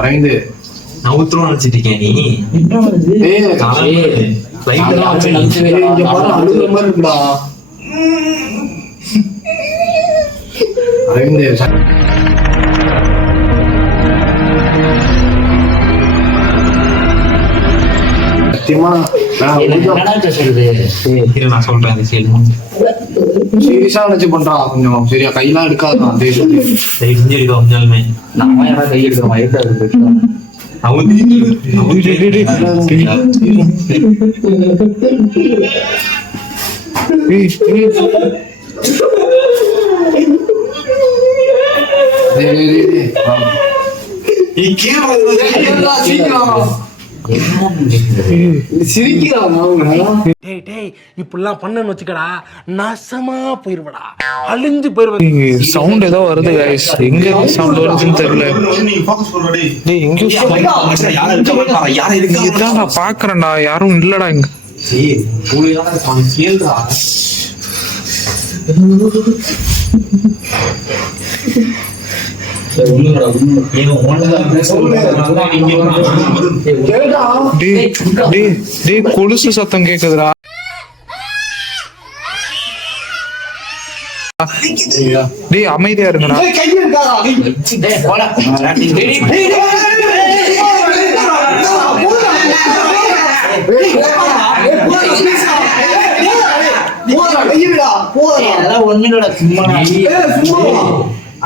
அரவிந்த் நவுத்துரும் நினைச்சிட்டு இருக்கேன் நீ. இருக்குடா அரவிந்த். சத்தியமா நான் சொல்றேன் சீரியஸா நினைச்சு பண்றான். கொஞ்சம் சரியா கையெல்லாம் எடுக்காதான் உண்மையாலுமே. நம்ம யாரா கை எடுக்கிறோம் இப்படிலாம் பண்ணன்னு வச்சுக்கடா நாசமா போயிருவடா, அழிஞ்சு போயிருவ. சவுண்ட் ஏதோ வருது गाइस. எங்க சவுண்ட் வருதுன்னு தெரியல. டேய் எங்க இதான் நான் பாக்குறேன்டா, யாரும் இல்லடா இங்க. கொலுசு சத்தம் கேக்குதுடா. டேய் அமைதியா இருங்கடா.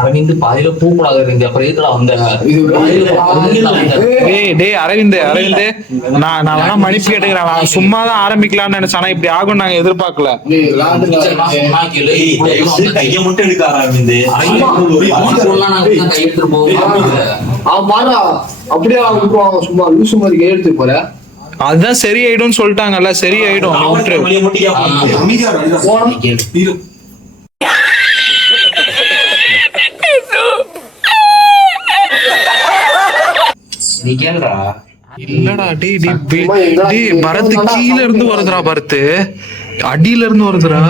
அரவிந்த் பாதியில பூக்கூடாது. அப்புறம் எதுக்குடா வந்த? அரவிந்த் நான் வேணா மன்னிப்பு கேட்டுக்கிறேன். நான் சும்மா தான் ஆரம்பிக்கலாம்னு நினைச்சேன். ஆனா இப்படி ஆகும் நாங்க எதிர்பார்க்கல. கைய மட்டும் எடுக்க ஆரம்பிந்து அப்படியே சும்மா லூசு மாதிரி எடுத்து போற. அதுதான் சரியாயிடும் சொல்லிட்டாங்கல்ல, சரியாயிடும். இல்லடா டேய் பரத் கீழ இருந்து வருதுடா. பரத் அடியில இருந்து வருதுடா.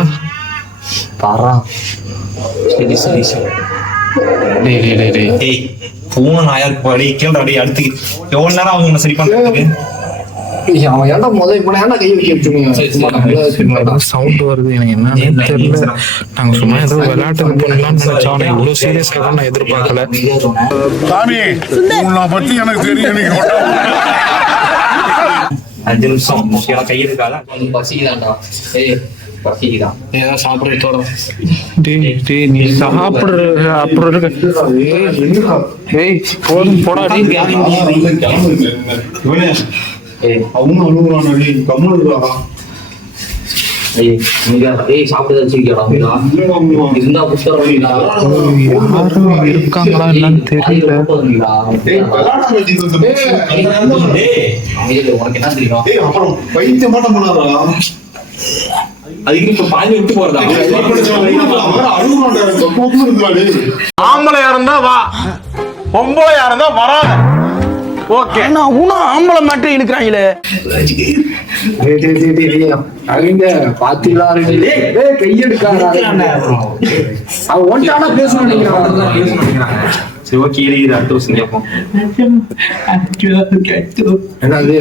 பூனை நாயாருக்கு பாடி கீழே அடி அடுத்து எவ்வளவு நேரம் அவங்க சரி பண்றதுக்கு? அவன் ஏன்டா முதல்ல இப்ப ஏன்டா கை வைக்க சவுண்ட் வருது, எனக்கு என்னன்னு தெரியல. நாங்க சும்மா ஏதோ விளையாட்டு பண்ணலாம்னு நினைச்சோம். இவ்வளவு சீரியஸ்க்கா நான் எதிர்பார்க்கல. சாமி உன்னை பத்தி எனக்கு தெரியும். 5 நிமிஷம் கை இருக்காதா? பசிக்குதான்டா. பசிக்குதான் ஏதோ சாப்பிடுறதோட நீ சாப்பிடுற அப்புறம் இருக்க. போதும் போடா. அவங்க அழுகுறானே கம்முனுடா. இருந்தா புத்தகம் யாரும் இருக்காங்களா என்னன்னு தெரியல. உனக்கு என்ன தெரியும்? அப்புறம் வைத்திய மாட்டம் பண்ணாதா? அதுக்கு இப்ப பாதி விட்டு போறதா? ஆம்பளையா இருந்தா வா, பொம்பளையா இருந்தா வராத. ஓகே, நான் உன ஆம்பளை மட்டும் இழுக்கிறாங்களே. அவங்க பாத்தீங்களா கையெடுக்காங்க. அவன் ஒன்றானா பேசணும் நினைக்கிறான். சரி ஓகே, அடுத்த வருஷம் கேட்போம். என்னது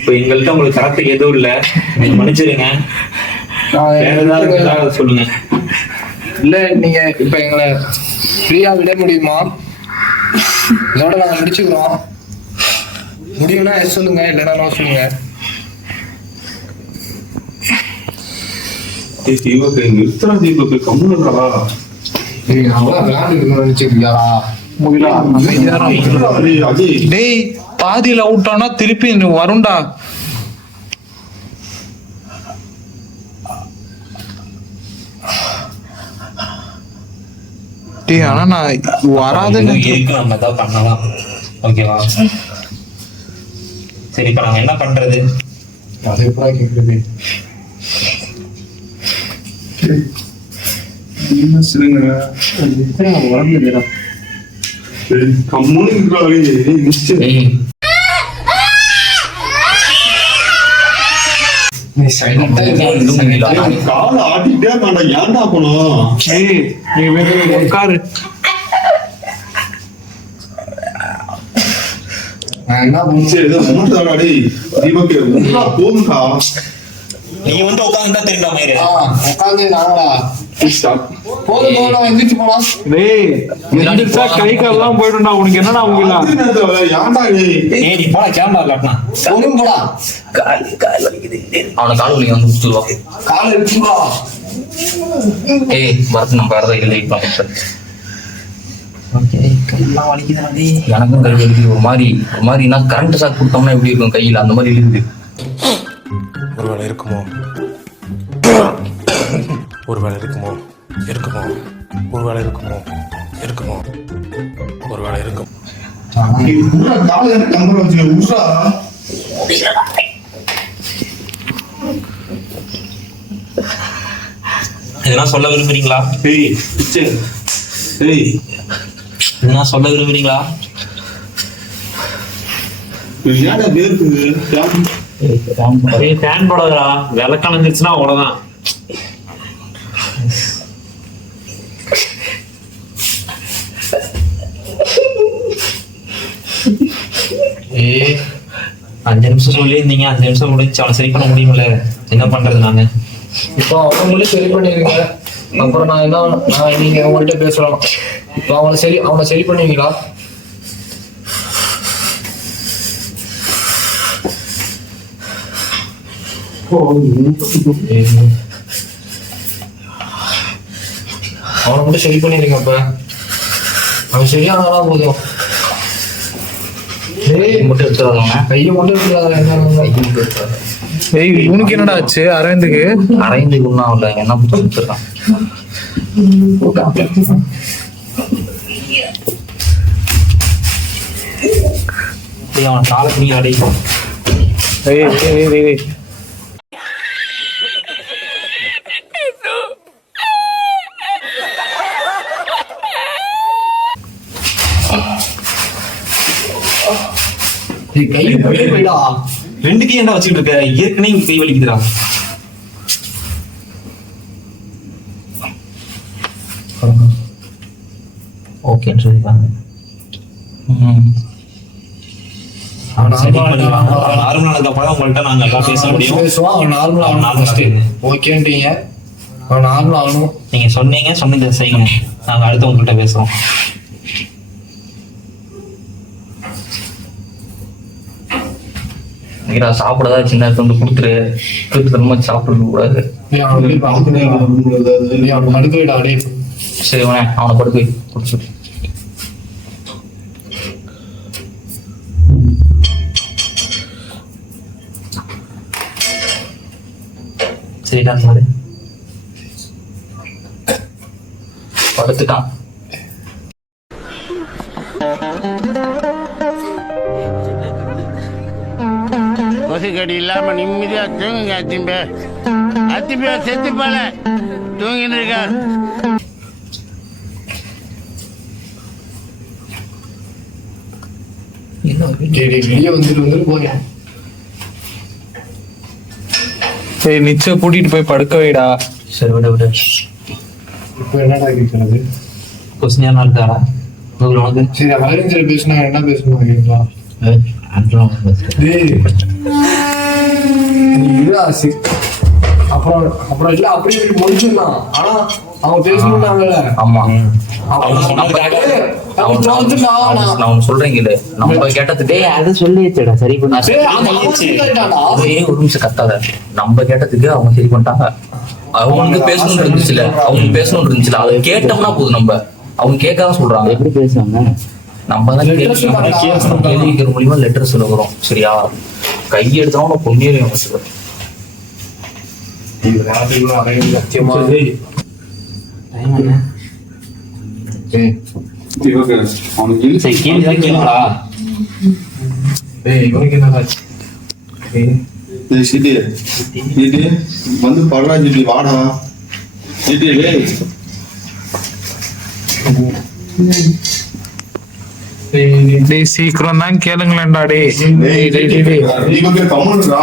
இப்ப எங்கள்கிட்ட உங்களுக்கு கரெக்ட் எதுவும் இல்ல, மன்னிச்சிருங்க. சொல்லுங்க. இல்ல நீங்க இப்ப எங்களை ஃப்ரீயா விட முடியுமா? இதோட நாங்க முடிச்சுக்கிறோம். முடியும்னா சொல்லுங்க, இல்லைன்னா நான் சொல்லுங்க. டேய் பாதியில அவுட் ஆனா திருப்பி வரும்டா. ஆனா நான் வராதுன்னு நம்ம தான் பண்ணலாம். ஓகேவா? சரி இப்ப நாங்க என்ன பண்றது? அது எப்படா கேக்குறது? நீ சைலண்டா காலை ஆட்டிட்டே இருக்கான்டா, ஏன்டா போனோம்? ஏய் நீ வேற உட்காரு. நான் என்ன பண்ணுச்சு? சரி, ஏதோ மூட்டாடா டேய். தீபக், உள்ள போதும்டா. நீ வந்து உட்காந்துட்டா தெரியுமா மயிறு? உட்காந்து நாங்களா போதும் போதும் எந்திரிச்சு போலாம். டேய் எந்திரிச்சா கை கால்லாம் போயிடும்டா. உனக்கு என்னடா அவங்க அதே நேரத்துல ஏன்டா டேய்? ஏய் நீ போடா கேமரா காட்டினா போதும் போடா. அவனை கால் வலி வந்து கொடுத்துருவா. காலை எடுத்துப்பா. ஏய் வரது நம்ம வேறதை இல்லை சார். எனக்கும் கை வலிக்குது ஒரு மாதிரினா கரண்ட் ஷாக் கொடுத்தோம்னா எப்படி இருக்கும் கையில அந்த மாதிரி இருக்குது. ஒருவேளை இருக்குமோ ஒருவேளை இருக்குமோ இருக்குமோ ஒருவேளை இருக்குமோ இருக்குமோ ஒருவேளை இருக்கும். நீ உள்ள காலை எனக்கு கம்பர வச்சு உட்றா. இதெல்லாம் சொல்ல விரும்புறீங்களா? டேய், சரி. டேய், இதெல்லாம் சொல்ல விரும்புறீங்களா? ஏன்டா வேர்க்குது? ஃபேன் போடாதடா, விளக்கு அணைஞ்சிருச்சுன்னா அவ்வளவுதான். ஏய் 5 நிமிஷம் சொல்லியிருந்தீங்க, 5 நிமிஷம் முடிஞ்சு அவனை சரி பண்ண முடியுமில்ல? என்ன பண்றது நானு? இப்போ அவங்களே சரி பண்ணிருங்க. அப்புறம் நீங்க அவங்கள்ட்ட பேசலாம். இப்போ அவனை சரி பண்ணுவீங்களா? அவனை மட்டும் சரி பண்ணிருங்க. அப்ப அவன் சரியானா போதும். மட்டும் எடுத்துறாங்க கையை மட்டும் எடுத்துறாங்க. ஏய் இவனுக்கு என்னடா ஆச்சு? அரவிந்துக்கு அரைந்து ஒன்றும் இல்லை, என்ன புடிச்சு எடுத்துருக்கான். அவன் காலை பிடி அடை. ஏய் ஏய் ஏய் ஏய் கை போயிடா. 2 கை என்ன வச்சுக்கிட்டு இருக்க? ஏற்கனவே கை வலிக்குதுடா. ஓகேன்னு சொல்லிப்பாங்க. சரி பண்ணிக்கலாம். நார்மல் ஆனதுக்கு அப்புறம் உங்கள்கிட்ட நாங்க எல்லாம் பேச முடியும். பேசுவான். அவன் நார்மலா அவன் normal ஆகணும். ஓகேன்றீங்க. அவன் நார்மலா ஆகணும். நீங்க சொன்னதை செய்யணும். நாங்க அடுத்து உங்கள்கிட்ட பேசுறோம். சாப்பிடதா சின்ன இடத்துல வந்து கொடுத்துரு சாப்பிட கூடாது. அவன் படுக்க விடா. அப்படியே சரி அவனை படுக்க குடிச்சு. சரிடா சார். படுத்துட்டான். கொசுக்கடி இல்லாம நிம்மதியா தூங்குங்க. அத்திம்பே செத்து போல தூங்கின்னு இருக்க. வெளியே வந்துட்டு போறேன். ஏய் நிச்சய கூட்டிட்டு போய் படுக்க வைடா. சரி விட இப்போ என்னடா கேட்கறது? கொஸ்டினா நாள்தாடா உனக்கு. சரி அரவிந்தர் பேசினா என்ன பேசணும்? அப்புறம் இல்ல அப்படியே முடிச்சிடலாம். ஆனா அவங்க பேசணும்னாங்கல்ல. ஆமா அவன் நான் சொல்றேங்கல்ல, நம்ம கேட்டதுக்கு அதை சொல்லிடுச்சுடா, சரி பண்ண. ஒரு நிமிஷம் கத்தாத. நம்ம கேட்டதுக்கு அவங்க சரி பண்ணிட்டாங்க. அவங்களுக்கு பேசணும்னு இருந்துச்சுல அதை கேட்டோம்னா போதும். நம்ம அவங்க கேட்காம சொல்றாங்க. எப்படி பேசுவாங்க? நம்ம தான் கேள்விக்கிற மூலியமா லெட்டர் சொல்லுகிறோம். சரியா? கை எடுத்தவங்க பொன்னேறியும் சரி கேள்விதான் கேளுங்களா? வந்து படுறா சிட்டி, வாடா சிட்டி. டேய் சீக்கிரம் தான் கேளுங்களேன்டா டேய். நீ கொஞ்சம் கம்முனுடா.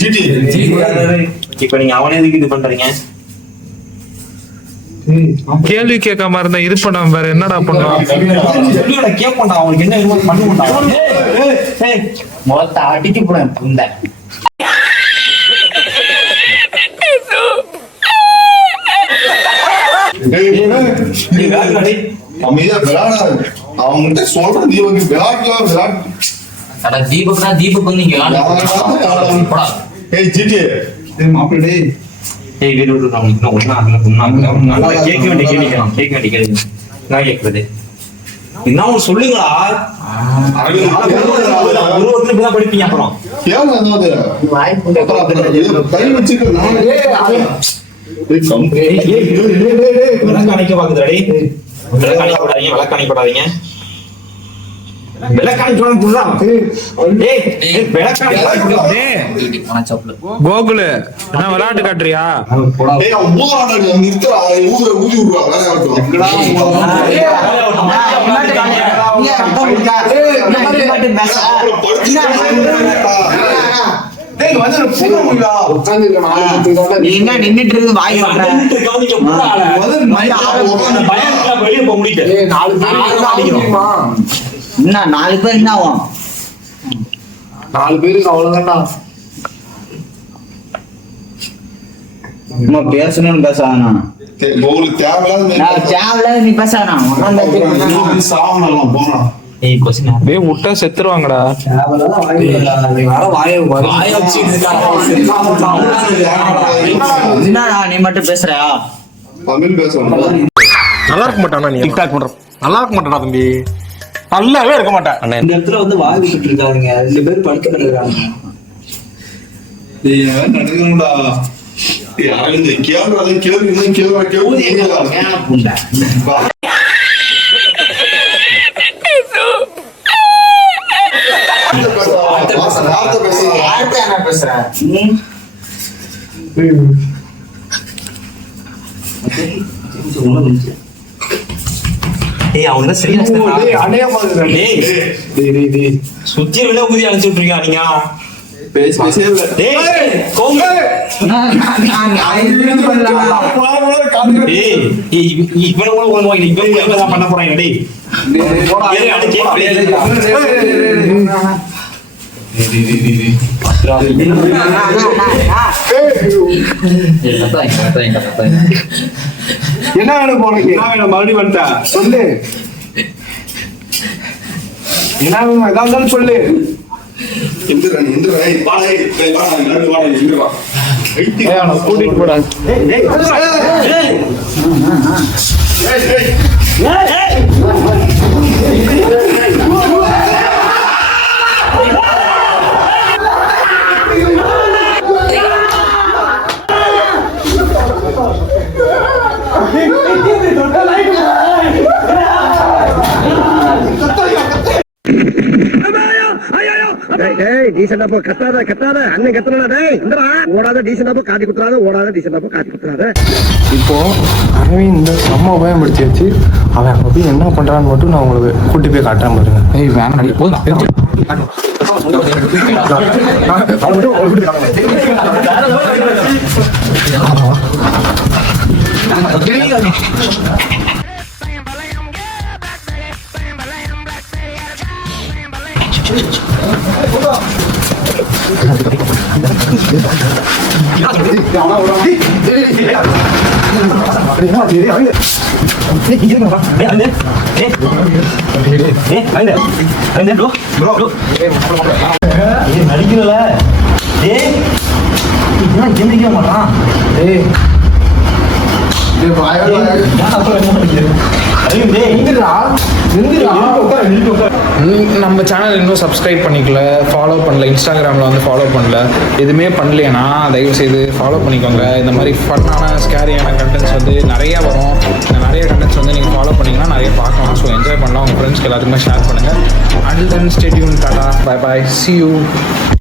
ஜிடி இப்ப நீங்க அவனே எதுக்கு இது பண்றீங்க? கேள்வி கேட்காம இருந்தா இது பண்ணாம வேற என்னடா பண்ணுவான்? கேட்பா அவனுக்கு என்ன வேணுமோ பண்ணுவான். மொத்த அடிச்சு போறேன் இந்த அமைதியா விளையாடாது. அவங்ககிட்ட சொல்ற நீ வந்து விளையாட்டு. தீபக் தான் தீபக் வந்து இங்க விளையாடுறா. ஏய் ஜிடி மாப்பிள்ளை ஏய் வீடு விட்டு நான் இன்னும் ஒண்ணா கேட்க வேண்டிய கேள்வி நான் கேட்கறது என்ன ஒன்று சொல்லுங்களா? உருவத்துல தான் படிப்பீங்க அப்புறம் கேளு அதாவது கை வச்சுக்கலாம். விளக்கு அணைக்க பாக்குதாடி. விளக்கு அணைக்கப்படாதீங்க. கோகுலு என்ன விளையாட்டு காட்டுறியா? ஏய் அவன் ஊதுறான்டா, நீ நிறுத்துறா. ஊதி விடுறா. நீங்க நின்னுட்டு இருந்து வாய் வெளியே போக முடியல. என்ன 4 பேர் என்ன ஆகும்? 4 பேருக்கு அவ்வளவுதான்டா. சும்மா பேசணும்னு பேசானா உங்களுக்கு தேவையில்ல நீ பேசானா சாவணம் போனா. ஏய் கொஸ்டின் டேய் விட்டா செத்துருவாங்கடா. என்னடா நீ மட்டும் பேசுறியா? தமிழ் பேசணும். நல்லா இருக்க மாட்டானா நீ டிக்டாக் பண்ற? நல்லா இருக்க மாட்டானா தம்பி? நல்லாவே இருக்க மாட்டேன். இந்த இடத்துல வந்து வாய் விட்டு இருக்காங்க. 2 பேர் படுக்க கிடக்குறாங்க. நடக்கணும்டா. ஏய் அவங்க சரியா சுத்தி விட ஊதி அழைச்சிட்டு இருக்கீங்க நீங்க. பண்ண போறாங்க. என்ன வேணும் போனக்கு? என்ன வேணும்? மறுபடியும் வந்துட்டா சொல்லு. என்ன வேணும்? எதா இருந்தாலும் சொல்லு. கூட்டிட்டு போடா. இப்போ அரவிந்த் செம்ம பயம் பிடிச்சி வச்சு அவன் அங்க போய் என்ன பண்றான்னு மட்டும் நான் உங்களுக்கு கூட்டி போய் காட்டாம பாருங்க. ஏய் வேணாடி போதும். நடிக்கல எந்திரிக்க மாட்டான். நம்ம சேனல் இன்னும் சப்ஸ்கிரைப் பண்ணிக்கல, ஃபாலோ பண்ணல, இன்ஸ்டாகிராமில் வந்து ஃபாலோ பண்ணல, எதுவுமே பண்ணலைன்னா தயவு செய்து ஃபாலோ பண்ணிக்கோங்க. இந்த மாதிரி ஃபன்னான ஸ்கேரியான கண்டென்ட்ஸ் வந்து நிறைய வரும். நிறைய கண்டென்ட்ஸ் வந்து நீங்கள் ஃபாலோ பண்ணிங்கன்னா நிறைய பார்க்கலாம். ஸோ என்ஜாய் பண்ணலாம். உங்கள் ஃப்ரெண்ட்ஸ்க்கு எல்லாத்துக்குமே ஷேர் பண்ணுங்கள். Until then stay tuned. Ta ta, bye bye, see you.